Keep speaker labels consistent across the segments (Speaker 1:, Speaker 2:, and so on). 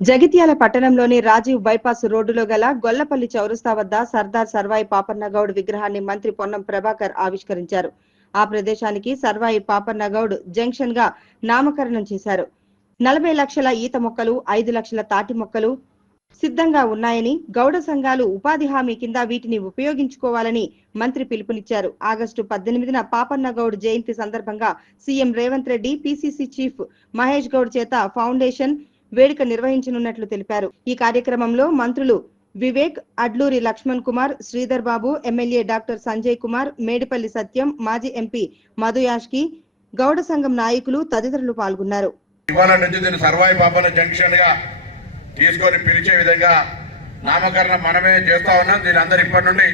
Speaker 1: జగిత్యాల పట్టణంలోని రాజీవ్ బైపాస్ రోడ్డులో గల గొల్లపల్లి చౌరస్తా వద్ద సర్దార్ సర్వాయి పాపన్నగౌడ్ విగ్రహాన్ని మంత్రి పొన్నం ప్రభాకర్ ఆవిష్కరించారు. ఆ ప్రదేశానికి సర్వాయి పాపన్నగౌడ్ జంక్షన్గా నామకరణం చేశారు. నలభై లక్షల ఈత మొక్కలు ఐదు లక్షల తాటి మొక్కలు సిద్ధంగా ఉన్నాయని గౌడ సంఘాలు ఉపాధి హామీ కింద వీటిని ఉపయోగించుకోవాలని మంత్రి పిలుపునిచ్చారు. ఆగస్టు పద్దెనిమిదిన పాపన్నగౌడ్ జయంతి సందర్భంగా CM Revanth Reddy PCC chief Mahesh Goud చేత ఫౌండేషన్ వేడుక నిర్వహించనున్నట్లు తెలిపారు. ఈ కార్యక్రమంలో మంత్రులు వివేక్ అడ్లూరి లక్ష్మణ్ కుమార్ శ్రీధర్ బాబు ఎమ్మెల్యే డాక్టర్ సంజయ్ కుమార్ మేడిపల్లి సత్యం మాజీ ఎంపీ మధు యాష్కి గౌడ సంఘం నాయకులు తదితరులు పాల్గొన్నారు.
Speaker 2: తీసుకొని పిలిచే విధంగా నామకరణం మనమే చేస్తా ఉన్నాం. దీని అందరు ఇప్పటి నుండి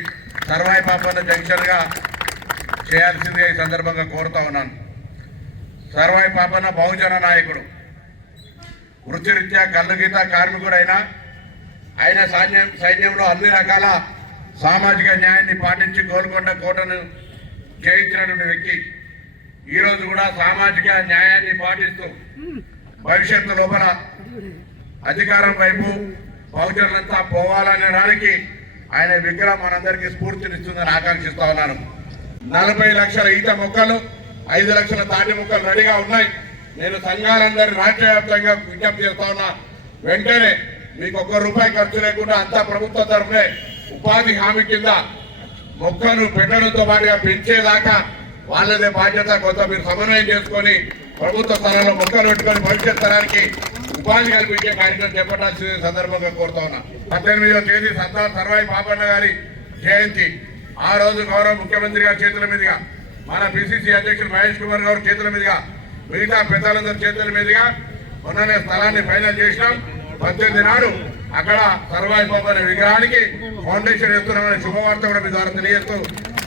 Speaker 2: సర్వాయి పాపన్న జంక్షన్గా చేయాల్సిందిగా ఈ సందర్భంగా కోరుతా ఉన్నాను. సర్వాయి పాపన్న బహుజన నాయకుడు. వృత్తిరీత్యా కార్మికుడు కార్మికుడైనా ఆయన సైన్యం సైన్యంలో అన్ని రకాల సామాజిక న్యాయాన్ని పాటించి గోల్కొండ కోటను జయించినటువంటి వ్యక్తి. ఈరోజు కూడా సామాజిక న్యాయాన్ని పాటిస్తూ భవిష్యత్తు లోపల అధికారం వైపు పౌరులంతా పోవాలనడానికి ఆయన విగ్రహం మనందరికీ స్ఫూర్తినిస్తుందని ఆకాంక్షిస్తా ఉన్నాను. నలభై లక్షల ఈత మొక్కలు ఐదు లక్షల తాటి మొక్కలు రెడీగా ఉన్నాయి. నేను సంఘాలందరి రాష్ట్ర వ్యాప్తంగా విజ్ఞప్తి చేస్తా ఉన్నా వెంటనే మీకు ఒక్క రూపాయి ఖర్చు లేకుండా అంతా ప్రభుత్వ తరఫునే ఉపాధి హామీ కింద మొక్కను పెట్టడంతో పాటుగా పెంచేదాకా వాళ్ళదే బాధ్యత. కొంత మీరు సమన్వయం చేసుకొని ప్రభుత్వ స్థలంలో మొక్కలు పెట్టుకొని భవిష్యత్ తరానికి ఉపాధి కల్పించే కార్యక్రమం చేపట్టాల్సిన సందర్భంగా కోరుతా ఉన్నా. పద్దెనిమిదవ తేదీ సర్దార్ సర్వాయి పాపన్న గారి జయంతి. ఆ రోజు గౌరవ ముఖ్యమంత్రి గారి చేతుల మీదుగా మన పిసిసి అధ్యక్షుడు మహేష్ కుమార్ గారు చేతుల మీదుగా మిగతా పెద్దలందరి చేతుల మీదుగా మొన్ననే స్థలాన్ని ఫైనల్ చేసినాం. పద్దెనిమిది నాడు అక్కడ సర్వాయి అనే విగ్రహానికి ఫౌండేషన్ వేస్తున్నామనే శుభవార్త కూడా మీ ద్వారా తెలియజేస్తూ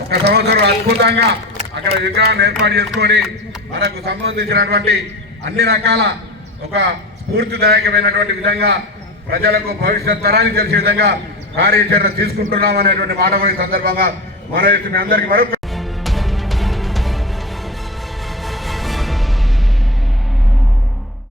Speaker 2: ఒక సంవత్సరం అద్భుతంగా అక్కడ విగ్రహాన్ని ఏర్పాటు చేసుకొని మనకు సంబంధించినటువంటి అన్ని రకాల ఒక స్ఫూర్తిదాయకమైనటువంటి విధంగా ప్రజలకు భవిష్యత్ తరానికి తెలిసే విధంగా కార్యాచరణ తీసుకుంటున్నాం అనేటువంటి మాట సందర్భంగా మన మీ అందరికీ మరొక